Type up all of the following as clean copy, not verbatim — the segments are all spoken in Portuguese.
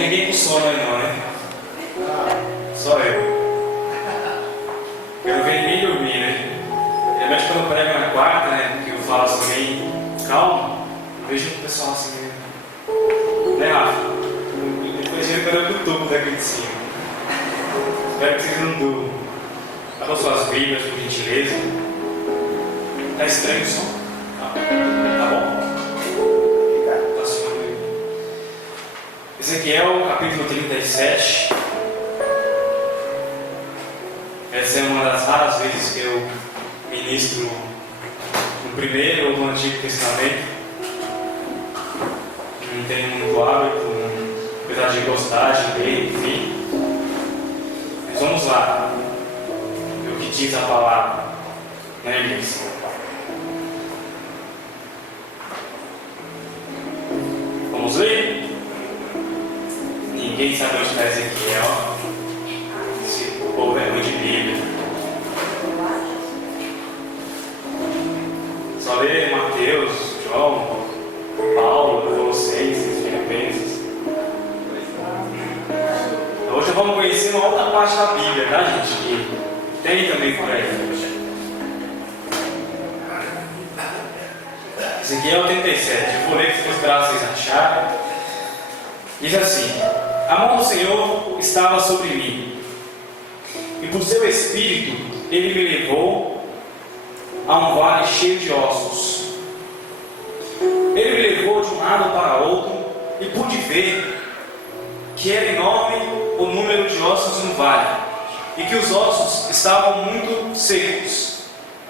tem ninguém com sono aí não, né? Só eu. Eu não vejo ninguém dormir, né? Geralmente quando eu prego na quarta, né? Que eu falo assim, calma, eu vejo o pessoal assim, né, Rafa? Depois eu quero o topo daqui de cima. Espero que vocês não durmam. Abram suas Bíblias, por gentileza. Tá estranho o som? Tá bom? Tá suave. Ezequiel, capítulo 37. Essa é uma das raras vezes que eu ministro no Primeiro ou no Antigo Testamento. Não tenho muito hábito, apesar de gostar de ler, enfim. Mas vamos lá. O que diz a palavra, né, irmãos? Vamos ler? Ninguém sabe onde está Ezequiel. Esse povo é ruim de Bíblia. Só ler Mateus, João, Paulo, Colossenses, Filipenses. Hoje vamos conhecer uma outra parte da Bíblia, tá, gente? Que tem também por aí. Ezequiel 37. Eu vou ler que os braços vocês acharem. Diz assim: a mão do Senhor estava sobre mim, e por seu espírito ele me levou a um vale cheio de ossos. Ele me levou de um lado para outro, e pude ver que era enorme o número de ossos no vale, e que os ossos estavam muito secos.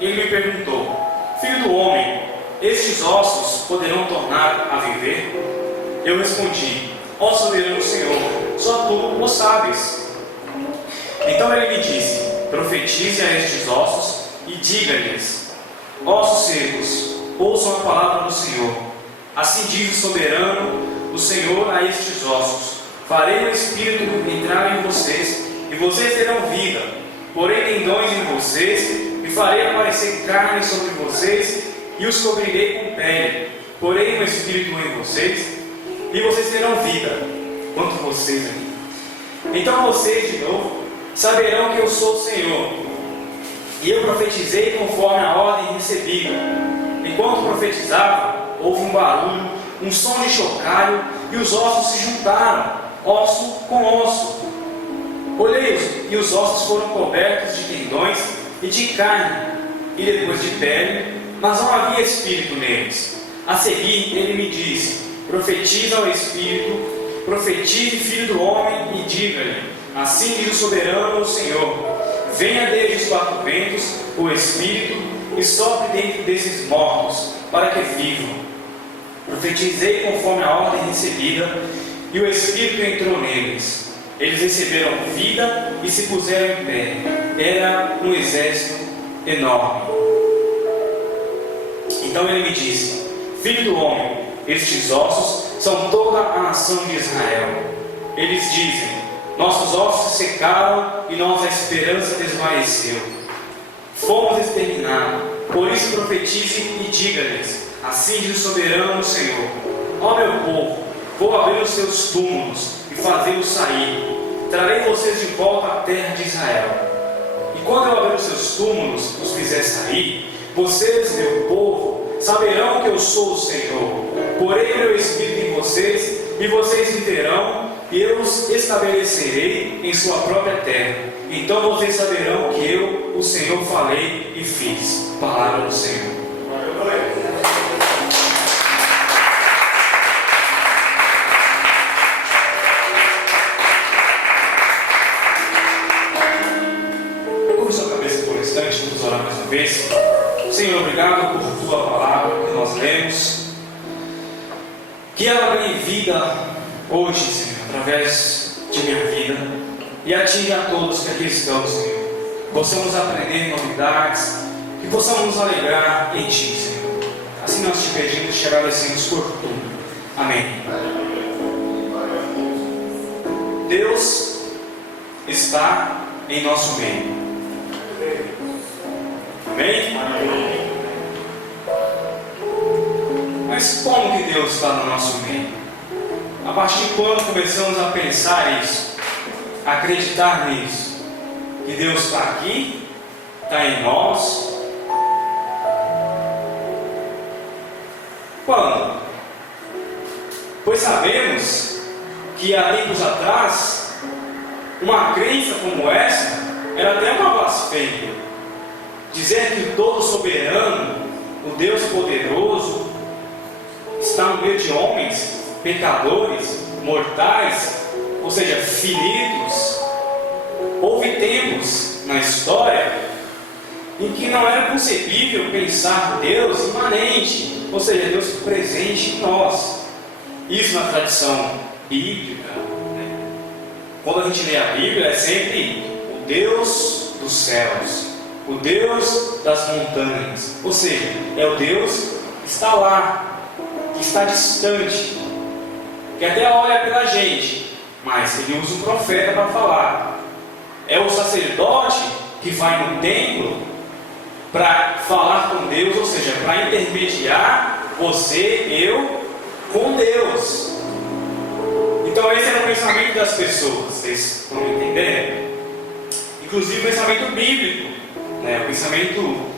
Ele me perguntou: filho do homem, estes ossos poderão tornar a viver? Eu respondi: ó soberano Senhor, só tu o sabes. Então ele me disse: profetize a estes ossos e diga-lhes: ossos secos, ouçam a palavra do Senhor. Assim diz o soberano, o Senhor, a estes ossos: farei o Espírito entrar em vocês, e vocês terão vida. Porém tendões em vocês, e farei aparecer carne sobre vocês, e os cobrirei com pele. Porém o Espírito em vocês, e vocês terão vida. Quanto vocês aqui. Então vocês, de novo, saberão que eu sou o Senhor. E eu profetizei conforme a ordem recebida. Enquanto profetizava, houve um barulho, um som de chocalho, e os ossos se juntaram, osso com osso. Olhei-os, e os ossos foram cobertos de tendões e de carne, e depois de pele, mas não havia espírito neles. A seguir ele me disse: profetiza ao Espírito, profetize, filho do homem, e diga-lhe: assim diz o soberano, o Senhor: venha desde os quatro ventos o Espírito, e sopre dentro desses mortos, para que vivam. Profetizei conforme a ordem recebida, e o Espírito entrou neles. Eles receberam vida e se puseram em pé. Era um exército enorme. Então ele me disse: filho do homem, estes ossos são toda a nação de Israel. Eles dizem: nossos ossos se secaram e nossa esperança desvaneceu. Fomos exterminados. Por isso profetize e diga-lhes: assim diz o soberano Senhor: ó meu povo, vou abrir os seus túmulos e fazê-los sair. Trarei vocês de volta à terra de Israel. E quando eu abrir os seus túmulos e os fizer sair, vocês, meu povo, saberão que eu sou o Senhor. Porei meu Espírito em vocês, e vocês viverão, e eu os estabelecerei em sua própria terra. Então vocês saberão que eu, o Senhor, falei e fiz. Palavra do Senhor. Curva sua cabeça por um instante, vamos orar mais uma vez. Senhor, obrigado por tua palavra que nós lemos. Que ela ganhe vida hoje, Senhor, através de minha vida, e atinja a todos que aqui estão, Senhor. Possamos aprender novidades, que possamos nos alegrar em Ti, Senhor. Assim nós te pedimos e te agradecemos por tudo. Amém. Deus está em nosso meio. Amém? Amém. Mas como que Deus está no nosso meio? A partir de quando começamos a pensar isso, a acreditar nisso, que Deus está aqui, está em nós? Quando? Pois sabemos que há tempos atrás, uma crença como essa era até uma blasfêmia. Dizer que o Todo-Soberano, o Deus Poderoso, está no meio de homens pecadores, mortais, ou seja, finitos. Houve tempos na história em que não era concebível pensar Deus imanente, ou seja, Deus presente em nós. Isso na tradição bíblica, né? Quando a gente lê a Bíblia, é sempre o Deus dos céus, o Deus das montanhas, ou seja, é o Deus que está lá, que está distante, que até olha pela gente, mas ele usa um profeta para falar. É o sacerdote que vai no templo para falar com Deus, ou seja, para intermediar você, eu, com Deus. Então esse era o pensamento das pessoas, vocês estão me entendendo? Inclusive o pensamento bíblico, né? O pensamento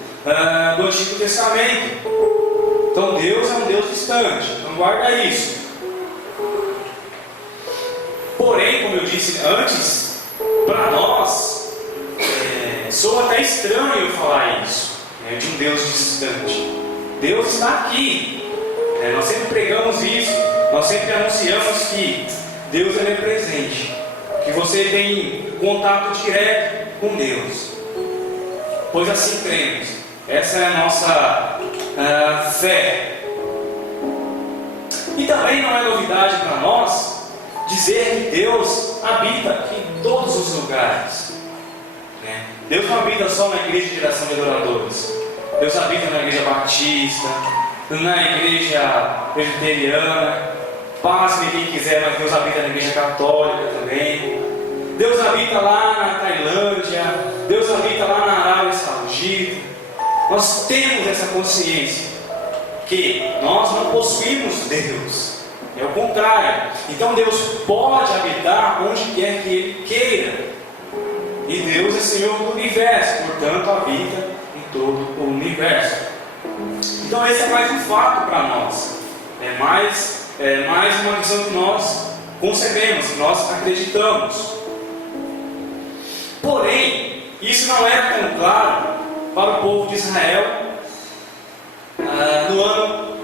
do Antigo Testamento. Então Deus é um Deus distante, então guarda isso. Porém, como eu disse antes, para nós soa até estranho eu falar isso, né, de um Deus distante. Deus está aqui, nós sempre pregamos isso, nós sempre anunciamos que Deus é presente, que você tem contato direto com Deus, pois assim cremos. Essa é a nossa fé. E também não é novidade para nós dizer que Deus habita em todos os lugares, né? Deus não habita só na igreja de geração de adoradores. Deus habita na igreja batista, na igreja presbiteriana. Pasme quem quiser, mas Deus habita na igreja católica também. Deus habita lá na Tailândia. Deus habita lá na Arábia Saudita. Nós temos essa consciência que nós não possuímos Deus. É o contrário. Então Deus pode habitar onde quer que Ele queira. E Deus é Senhor do universo, portanto habita em todo o universo. Então esse é mais um fato para nós. É mais uma questão que nós concebemos, que nós acreditamos. Porém, isso não era tão claro para o povo de Israel no ano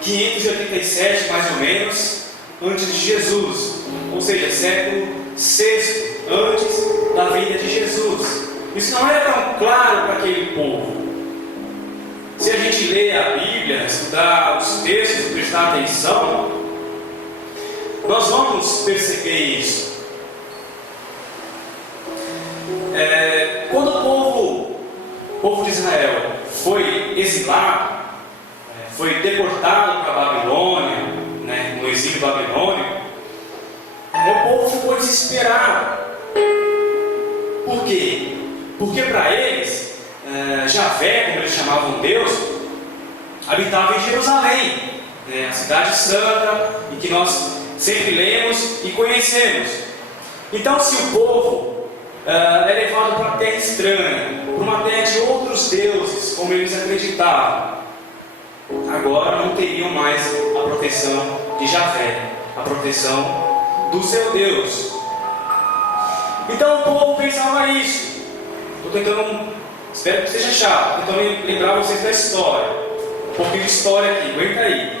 587, mais ou menos, antes de Jesus, ou seja, século VI antes da vinda de Jesus. Isso não era tão claro para aquele povo. Se a gente lê a Bíblia, estudar os textos, prestar atenção, nós vamos perceber isso. Quando o povo de Israel foi exilado, foi deportado para a Babilônia, né, no exílio babilônico, o povo ficou desesperado. Por quê? Porque para eles, Javé, como eles chamavam Deus, habitava em Jerusalém, né, a cidade santa, em que nós sempre lemos e conhecemos. Então, se o povo é levado para uma terra estranha, para uma terra de outros deuses, como eles acreditavam, agora não teriam mais a proteção de Javé, a proteção do seu Deus. Então o povo pensava isso. Estou tentando, espero que seja chato, estou tentando lembrar vocês da história, um pouquinho de história aqui, aguenta aí.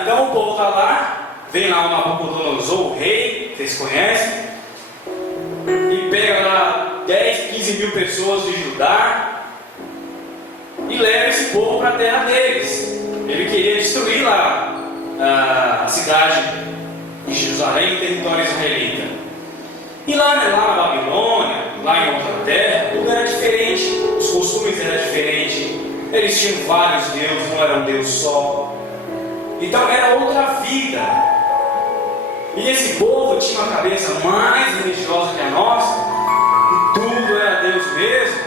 Então o povo está lá, vem lá o Nabucodonosor, o rei, vocês conhecem, e pega lá 10, 15 mil pessoas de Judá e leva esse povo para a terra deles. Ele queria destruir lá a cidade de Jerusalém, o território israelita. E lá na Babilônia, lá em outra terra, tudo era diferente, os costumes eram diferentes, eles tinham vários deuses, não era um Deus só. Então era outra vida. E esse povo tinha uma cabeça mais religiosa que a nossa, e tudo era Deus mesmo.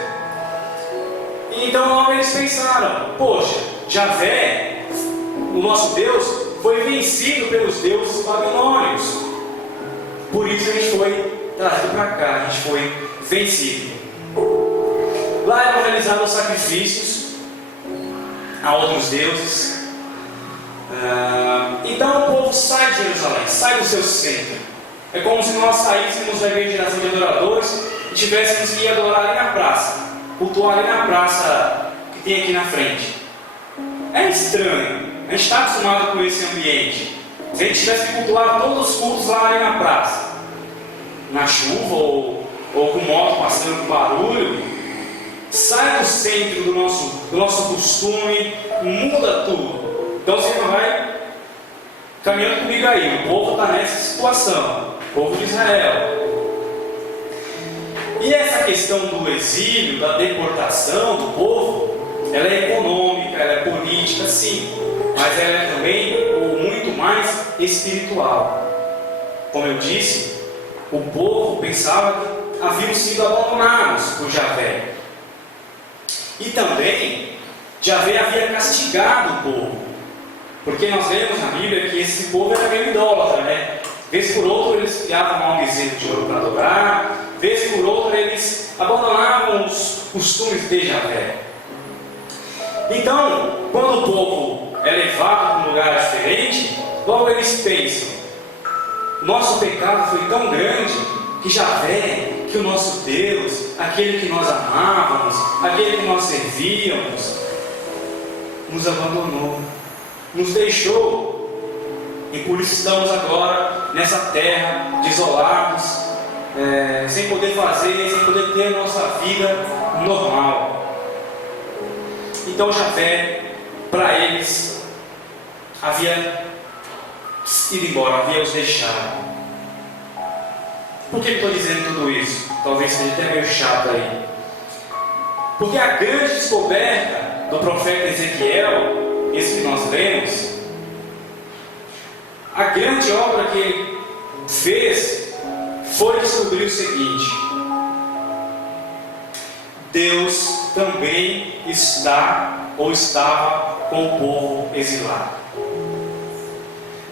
E então logo eles pensaram: poxa, Javé o nosso Deus, foi vencido pelos deuses babilônios. Por isso a gente foi trazido para cá, a gente foi vencido. Lá eram realizados sacrifícios a outros deuses. Então o povo sai de Jerusalém, sai do seu centro. É como se nós saíssemos da grande geração de adoradores e tivéssemos que ir adorar ali na praça, cultuar ali na praça que tem aqui na frente. É estranho, a gente está acostumado com esse ambiente. Se a gente tivesse que cultuar todos os cultos lá ali na praça, na chuva ou com moto passando com barulho, sai do centro do nosso costume, muda tudo. Então você não vai caminhando comigo aí. O povo está nessa situação, o povo de Israel. E essa questão do exílio, da deportação do povo, ela é econômica, ela é política, sim, mas ela é também, ou muito mais, espiritual. Como eu disse, o povo pensava que haviam sido abandonados por Javé. E também, Javé havia castigado o povo. Porque nós lemos na Bíblia que esse povo era meio idólatra, né? Vez por outra eles criavam um bezerro de ouro para adorar, vez por outra eles abandonavam os costumes de Javé. Então, quando o povo é levado para um lugar diferente, logo eles pensam: nosso pecado foi tão grande que Javé, que o nosso Deus, aquele que nós amávamos, aquele que nós servíamos, nos abandonou, nos deixou. E por isso estamos agora nessa terra, desolados, sem poder fazer, sem poder ter a nossa vida normal. Então Javé, para eles, havia ido embora, havia os deixado. Por que eu estou dizendo tudo isso? Talvez seja até meio chato aí. Porque a grande descoberta do profeta Ezequiel, esse que nós lemos, a grande obra que ele fez foi descobrir o seguinte: Deus também está ou estava com o povo exilado.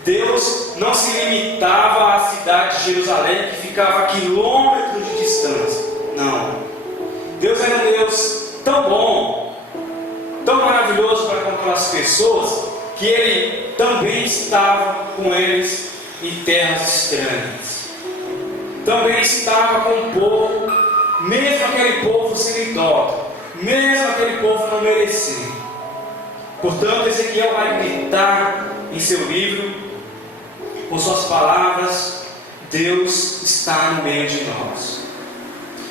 Deus não se limitava à cidade de Jerusalém, que ficava a quilômetros de distância. Não. Deus era um Deus tão bom, tão maravilhoso para com aquelas pessoas, que Ele também estava com eles em terras estranhas. Também estava com o povo, mesmo aquele povo sendo idólatra, mesmo aquele povo não merecendo. Portanto, Ezequiel vai gritar em seu livro, com suas palavras: Deus está no meio de nós.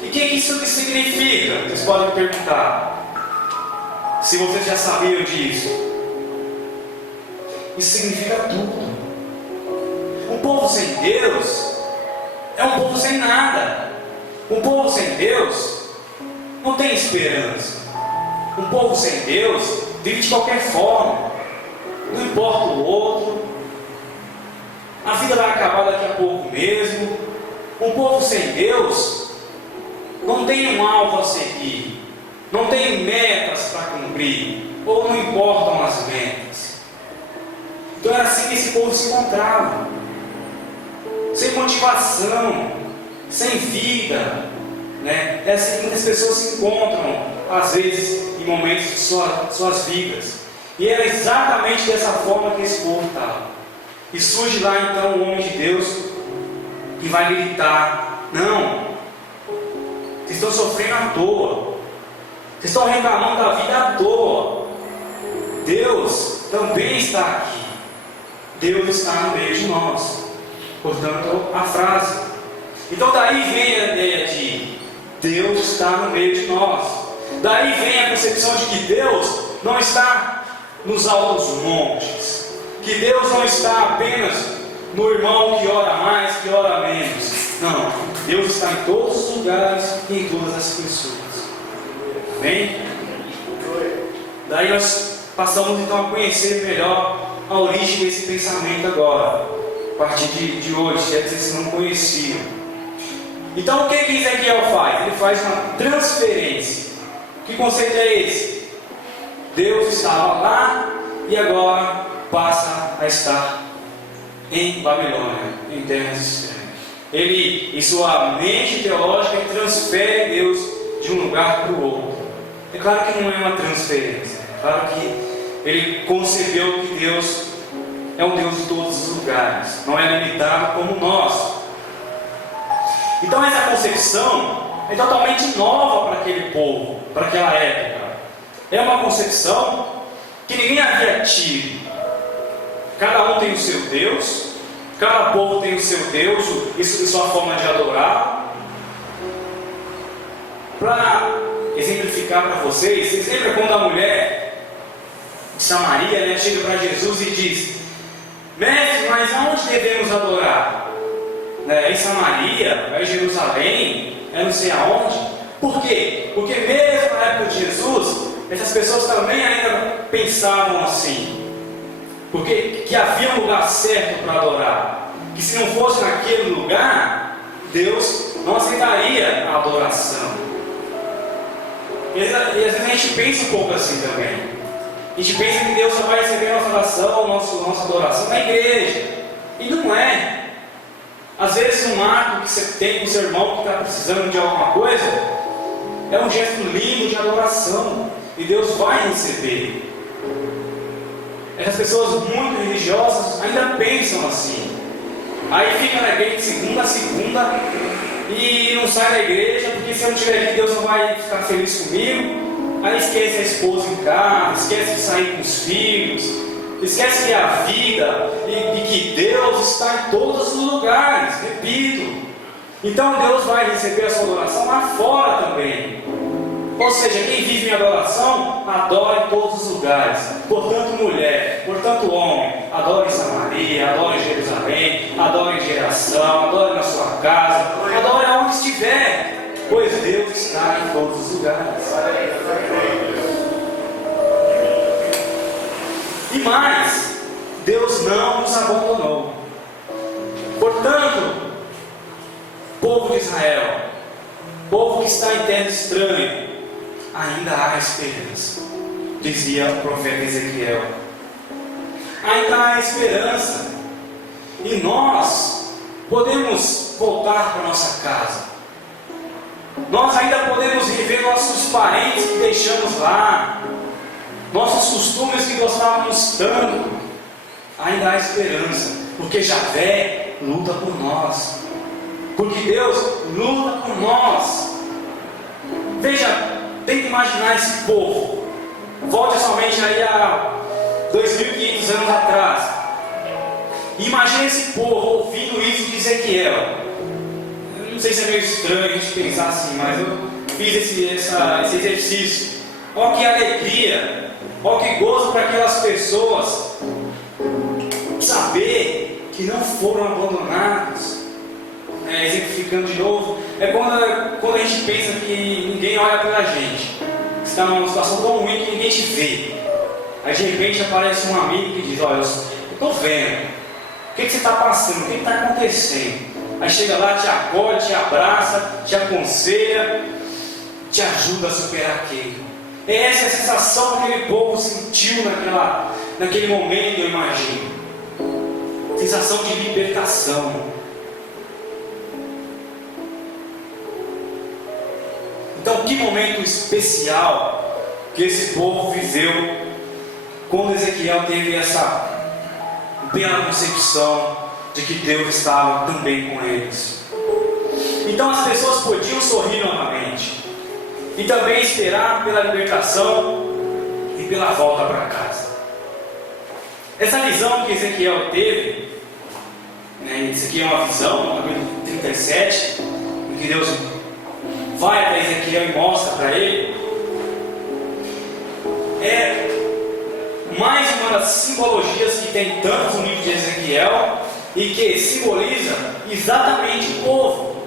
E o que isso significa? Vocês podem perguntar, se vocês já sabiam disso. Isso significa tudo. Um povo sem Deus é um povo sem nada. Um povo sem Deus não tem esperança. Um povo sem Deus vive de qualquer forma, não importa o outro, a vida vai acabar daqui a pouco mesmo. Um povo sem Deus não tem um alvo a seguir, não tem metas para cumprir, ou não importam as metas. Então era assim que esse povo se encontrava, sem motivação, sem vida, né? É assim que muitas pessoas se encontram, às vezes, em momentos de suas vidas. E era exatamente dessa forma que esse povo estava. E surge lá então o homem de Deus, que vai gritar: não, vocês estão sofrendo à toa, vocês estão reclamando da vida à toa. Deus também está aqui, Deus está no meio de nós. Portanto, a frase. Então daí vem a ideia de Deus está no meio de nós. Daí vem a concepção de que Deus não está nos altos montes, que Deus não está apenas no irmão que ora mais, que ora menos. Não, Deus está em todos os lugares e em todas as pessoas. Amém? Daí nós passamos então a conhecer melhor a origem desse pensamento agora, a partir de hoje, se vocês não conheciam. Então o que Ezequiel faz? Ele faz uma transferência. Que conceito é esse? Deus estava lá e agora passa a estar em Babilônia, em terras estranhas. Ele, em sua mente teológica, transfere Deus de um lugar para o outro. É claro que não é uma transferência. É claro que ele concebeu que Deus é um Deus de todos os lugares. Não é limitado como nós. Então essa concepção é totalmente nova para aquele povo, para aquela época. É uma concepção que ninguém havia tido. Cada um tem o seu Deus, cada povo tem o seu Deus e sua forma de adorar. Para exemplificar para vocês lembram quando a mulher de Samaria, chega para Jesus e diz: Mestre, mas aonde devemos adorar? Em Samaria, em Jerusalém, não sei aonde. Por quê? Porque mesmo na época de Jesus, essas pessoas também ainda pensavam assim. Porque que havia um lugar certo para adorar. Que se não fosse naquele lugar, Deus não aceitaria a adoração. E às vezes a gente pensa um pouco assim também. A gente pensa que Deus só vai receber a nossa oração, nossa adoração na igreja. E não é. Às vezes um ato que você tem com o seu irmão que está precisando de alguma coisa é um gesto lindo de adoração. E Deus vai receber. Essas pessoas muito religiosas ainda pensam assim. Aí fica na igreja de segunda a segunda e não sai da igreja, porque se eu não estiver aqui Deus não vai ficar feliz comigo. Aí esquece a esposa em casa, esquece de sair com os filhos, esquece que a vida e que Deus está em todos os lugares, repito. Então Deus vai receber a sua adoração lá fora também. Ou seja, quem vive em adoração, adora em todos os lugares. Portanto, mulher, portanto, homem, adora em Samaria, adora em Jerusalém, adora em geração, adora na sua casa, adora onde estiver, pois Deus está em todos os lugares. E mais, Deus não nos abandonou. Portanto, povo de Israel, povo que está em terra estranha, ainda há esperança, dizia o profeta Ezequiel. Ainda há esperança. E nós podemos voltar para nossa casa. Nós ainda podemos rever nossos parentes que deixamos lá, nossos costumes que gostávamos tanto. Ainda há esperança, porque Javé luta por nós, porque Deus luta por nós. Veja, tenta imaginar esse povo. Volte somente aí a 2.500 anos atrás. Imagine esse povo ouvindo isso de Ezequiel. Eu não sei se é meio estranho a gente pensar assim, mas eu fiz esse exercício. Olha que alegria, olha que gozo para aquelas pessoas saber que não foram abandonados. Exemplificando de novo, é quando a gente pensa que ninguém olha pela gente, que está numa situação tão ruim que ninguém te vê. Aí de repente aparece um amigo que diz: olha, eu estou vendo, o que você está passando, o que está acontecendo? Aí chega lá, te acolhe, te abraça, te aconselha, te ajuda a superar aquilo. É essa a sensação que aquele povo sentiu naquele momento, eu imagino. Sensação de libertação. Então, que momento especial que esse povo viveu quando Ezequiel teve essa plena concepção de que Deus estava também com eles. Então as pessoas podiam sorrir novamente e também esperar pela libertação e pela volta para casa. Essa visão que Ezequiel teve, isso aqui é uma visão, no capítulo 37, em que Deus vai até Ezequiel e mostra para ele, é mais uma das simbologias que tem tantos no livro de Ezequiel e que simboliza exatamente o povo.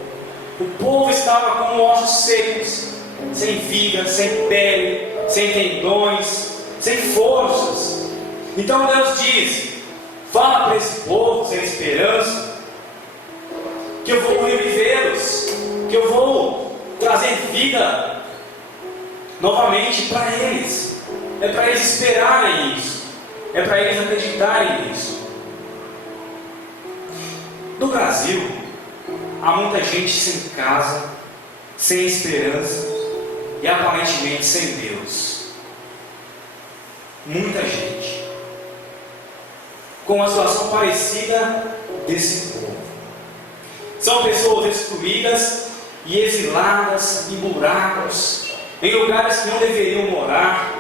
O povo estava como ossos secos, sem vida, sem pele, sem tendões, sem forças. Então Deus diz: fala para esse povo sem esperança, que eu vou revivê-los, que eu vou trazer vida novamente para eles. É para eles esperarem isso. é para eles acreditarem nisso. No Brasil, há muita gente sem casa, sem esperança e aparentemente sem Deus. Muita gente com uma situação parecida desse povo. São pessoas excluídas e exiladas em buracos, em lugares que não deveriam morar,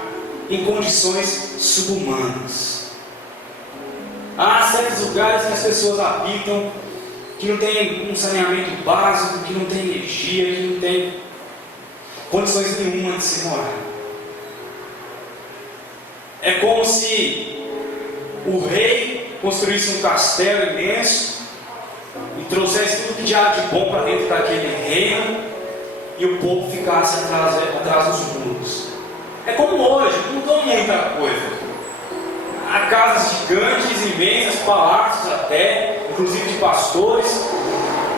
em condições subhumanas. Há certos lugares que as pessoas habitam que não tem um saneamento básico, que não tem energia, que não tem condições nenhuma de se morar. É como se o rei construísse um castelo imenso e trouxesse tudo que há de bom para dentro daquele reino e o povo ficasse atrás dos muros. É como hoje, não mudou muita coisa. Há casas gigantes, imensas, palácios até, inclusive de pastores,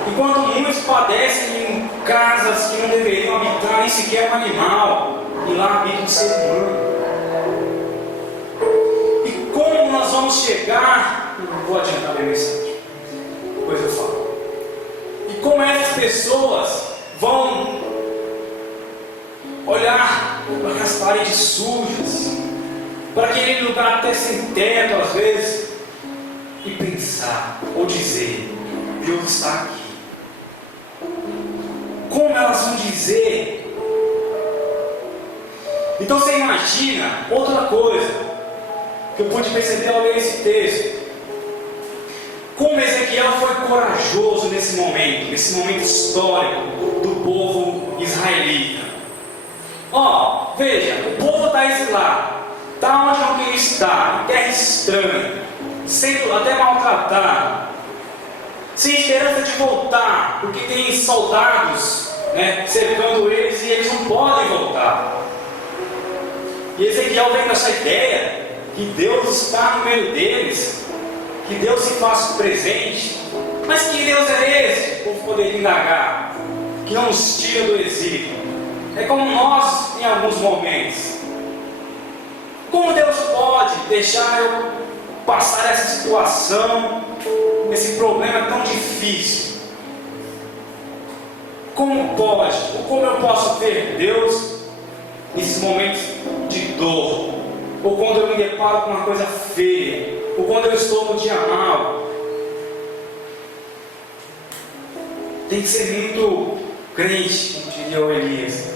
enquanto muitos padecem em casas que não deveriam habitar nem sequer um animal, e lá habita um ser humano. E como nós vamos chegar? Não vou adiantar a minha mensagem, depois eu falo. E como essas pessoas vão olhar para aquelas paredes sujas, para aquele lugar até sem teto às vezes, e pensar, ou dizer, Deus está aqui. Como elas vão dizer? Então você imagina outra coisa que eu pude perceber ao ler esse texto. Como Ezequiel foi corajoso nesse momento histórico do povo israelita. Veja, o povo está exilado, está onde não queria estar, em terra estranha, sendo até maltratado, sem esperança de voltar, porque tem soldados cercando eles e eles não podem voltar. E Ezequiel vem com essa ideia que Deus está no meio deles, que Deus se faz presente. Mas que Deus é esse? O povo poderia indagar, que não nos tira do exílio. É como nós em alguns momentos. Como Deus pode deixar eu passar essa situação, esse problema tão difícil? Como pode? Como eu posso ter Deus nesses momentos de dor? Ou quando eu me deparo com uma coisa feia? Ou quando eu estou no dia mal? Tem que ser muito crente, como diria o Elias,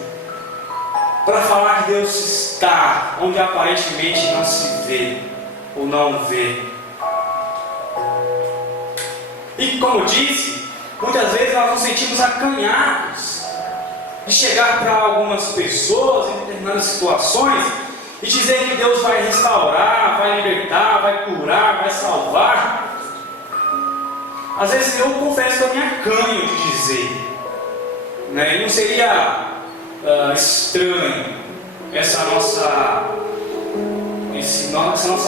para falar que Deus está onde aparentemente não se vê ou não vê. E como disse, muitas vezes nós nos sentimos acanhados de chegar para algumas pessoas em determinadas situações e dizer que Deus vai restaurar, vai libertar, vai curar, vai salvar. Às vezes eu confesso que eu me acanho de dizer, e não seria estranho essa nossa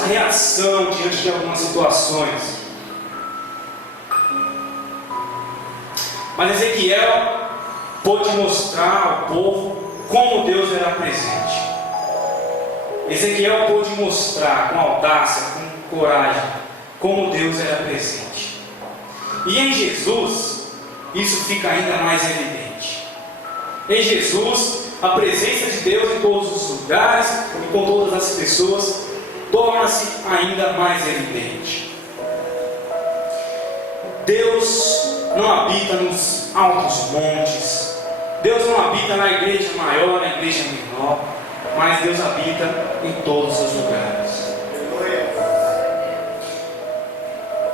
reação diante de algumas situações. Mas Ezequiel pôde mostrar ao povo como Deus era presente. Ezequiel pôde mostrar com audácia, com coragem, como Deus era presente. E em Jesus, isso fica ainda mais evidente. Em Jesus, a presença de Deus em todos os lugares e com todas as pessoas torna-se ainda mais evidente. Deus não habita nos altos montes, Deus não habita na igreja maior, na igreja menor, mas Deus habita em todos os lugares.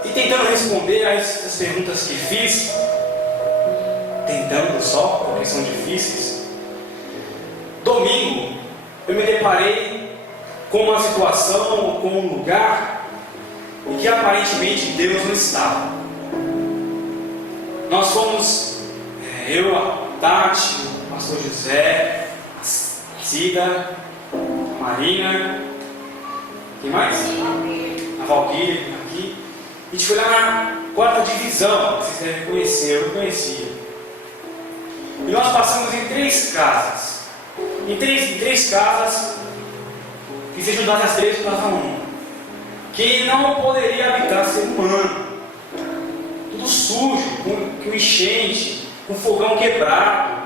E tentando responder a essas perguntas que fiz, tentando só, porque são difíceis, domingo eu me deparei com uma situação, com um lugar em que aparentemente Deus não estava. Nós fomos, eu, a Tati, o pastor José, a Cida, a Marina, quem mais? A Valquíria, aqui. A gente foi lá na quarta divisão, vocês devem conhecer, eu conhecia. E nós passamos em 3 casas. Em três casas, que se juntassem as 3, passavam 1. que não poderia habitar ser humano. Tudo sujo, com enchente, com fogão quebrado,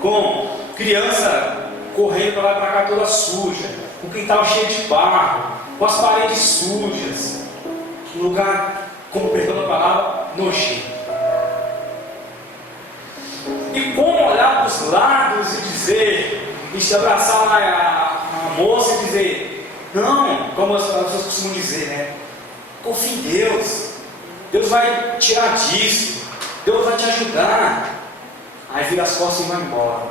com criança correndo para lá e para cá toda suja, com o quintal cheio de barro, com as paredes sujas, um lugar, como perdão a palavra, nojento. E como olhar para os lados e dizer, e se abraçar lá a moça e dizer, não, como as pessoas costumam dizer, né? Confie em Deus, Deus vai tirar disso, Deus vai te ajudar. Aí vira as costas e vai embora.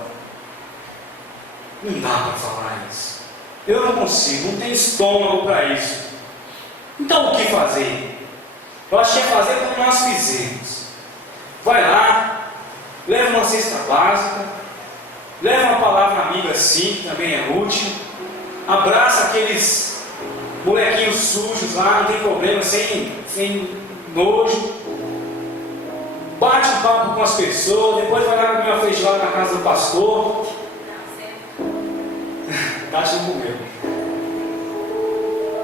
Não dá para falar isso. Eu não consigo, não tenho estômago para isso. Então o que fazer? Eu acho que é fazer como nós fizemos. Vai lá, leva uma cesta básica, leva uma palavra amiga sim, que também é útil. Abraça aqueles molequinhos sujos lá, não tem problema, sem nojo. Bate um papo com as pessoas, depois vai lá comer uma feijoada na casa do pastor. Tati não comeu.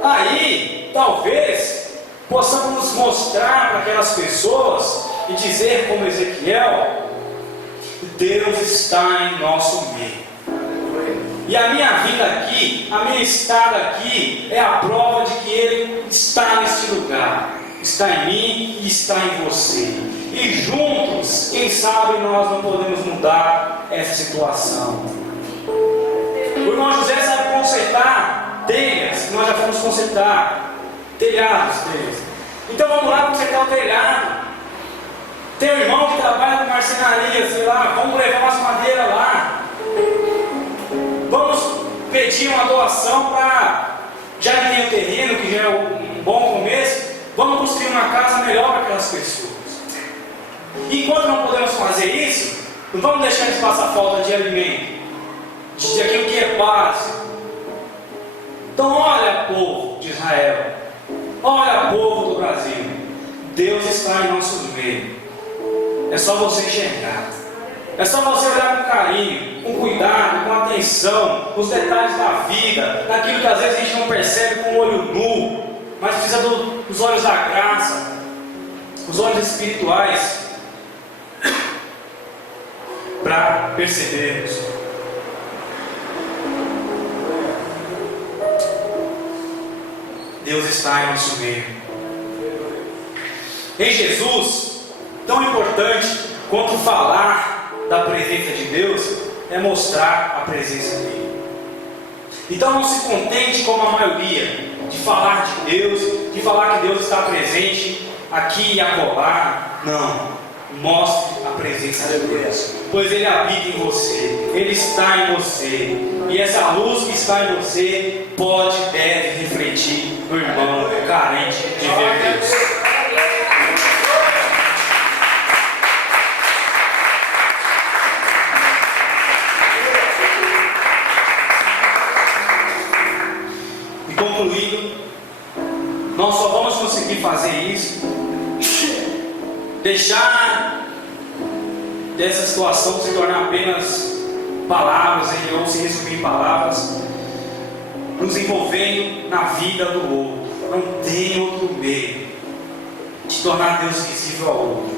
Aí, talvez, possamos nos mostrar para aquelas pessoas e dizer como Ezequiel, Deus está em nosso meio. E a minha vida aqui, a minha estada aqui, é a prova de que Ele está neste lugar. Está em mim e está em você. E juntos, quem sabe nós não podemos mudar essa situação. O irmão José sabe consertar telhas, que nós já fomos consertar. Telhados, telhas. Então vamos lá consertar o telhado. Tem um irmão que trabalha com marcenaria, sei lá, vamos levar umas madeiras lá. Vamos pedir uma doação para, já que tem o terreno, que já é um bom começo, vamos construir uma casa melhor para aquelas pessoas. E enquanto não podemos fazer isso, não vamos deixar eles passar falta de alimento, de aquilo que é básico. Então olha, povo de Israel, olha, povo do Brasil, Deus está em nosso meio. É só você enxergar. É só você olhar com carinho, com cuidado, com atenção, os detalhes da vida, daquilo que às vezes a gente não percebe com o olho nu, mas precisa dos olhos da graça, os olhos espirituais, para percebermos. Deus está em nosso meio. Em Jesus, tão importante quanto falar da presença de Deus é mostrar a presença dele. Então não se contente como a maioria de falar de Deus, de falar que Deus está presente aqui e acolá. Não, mostre a presença de Deus, pois Ele habita em você, Ele está em você, e essa luz que está em você pode, deve refletir no irmão carente de ver Deus. Concluindo, nós só vamos conseguir fazer isso, deixar dessa situação se tornar apenas palavras, ou se resumir em palavras, nos envolvendo na vida do outro. Não tem outro meio de tornar Deus visível ao outro.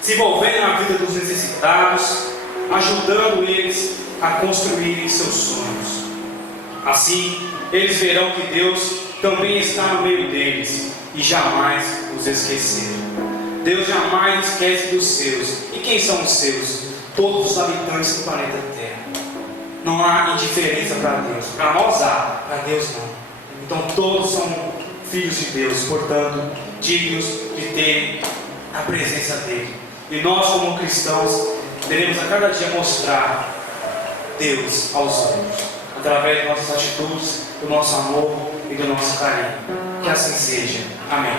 Se envolvendo na vida dos necessitados, ajudando eles a construírem seus sonhos. Assim, eles verão que Deus também está no meio deles e jamais os esquecerão. Deus jamais esquece dos seus. E quem são os seus? Todos os habitantes do planeta Terra. Não há indiferença para Deus. Para nós há, para Deus não. Então todos são filhos de Deus, portanto, dignos de ter a presença dele. E nós, como cristãos, devemos a cada dia mostrar Deus aos outros, através de nossas atitudes, do nosso amor e do nosso carinho. Que assim seja. Amém.